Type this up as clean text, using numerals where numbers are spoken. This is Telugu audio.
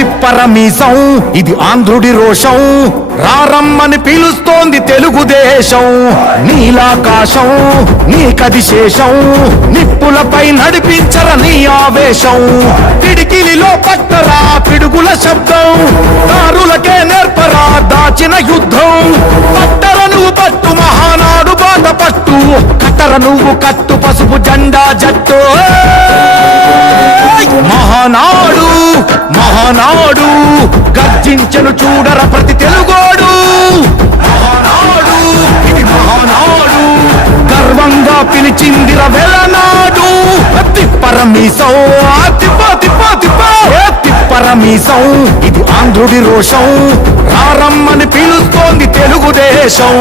తిప్పరమీసం ఇది ఆంధ్రుడి రోషం, రారమ్మని పిలుస్తోంది తెలుగుదేశం. నీలాకాశం నీకది శేషం, నిప్పులపై నడిపించర నీ ఆవేశం. పిడికిలిలో పట్టరా పిడుగుల శబ్దం, దారులకే నేర్పరా దాచిన యుద్ధం. పట్టర నువ్వు పట్టు మహానాడు బాట పట్టు, కట్టర నువ్వు కట్టు పసుపు జెండా జట్టు. మహానాడు మహానాడు గర్జించను చూడర ప్రతి తెలుగోడు. మహానాడు ఇది మహానాడు, గర్వంగా పిలిచిందిర వెలనాడు. తిప్పరమీసం తిప్ప తిప్ప తిప్ప తిప్పరమీసం ఇది ఆంధ్రుడి రోషం, రారమ్మని పిలుస్తోంది తెలుగుదేశం.